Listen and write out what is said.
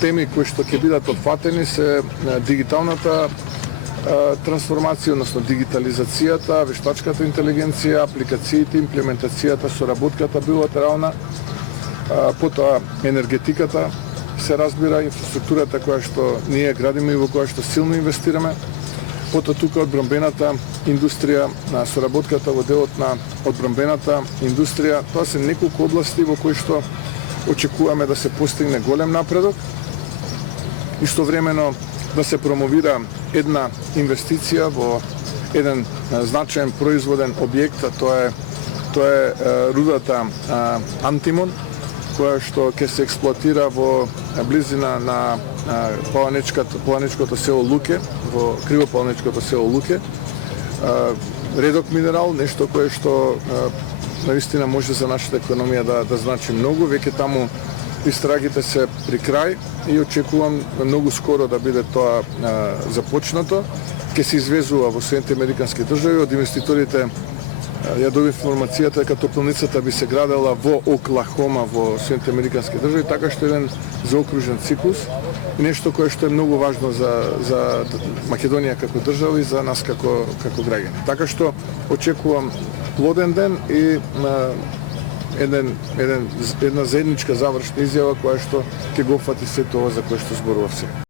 теми кои што ќе бидат опфатени се дигиталната трансформација, односно дигитализацијата, вештачката интелигенција, апликациите, имплементацијата, соработката билатерална, потоа енергетиката, се разбира, инфраструктурата која што ние градиме и во која што силно инвестираме, потоа тука одбрамбената индустрија, на соработката во делот на одбрамбената индустрија, тоа се неколку области во кои што очекуваме да се постигне голем напредок. Истовремено да се промовира една инвестиција во еден значаен производен објект, а тоа е рудата Антимон, која што ќе се експлоатира во близина на паланечкото село Луке, во кривопаланечкото село Луке. Редок минерал, нешто кое што наистина може за нашата економија да значи многу. Веќе таму истрагите се при крај и очекувам многу скоро да биде тоа започнато. Ќе се извезува во Соединените Американски држави. Од инвеститорите ја добив информацијата дека топлоницата би се градела во Оклахома во Соединените Американски држави, така што еден заокружен циклус и нешто кое што е многу важно за Македонија како држава и за нас како граѓани. Така што очекувам плоден ден и една заедничка завршна изјава која што ќе го опфати се тоа за кое што зборував сега.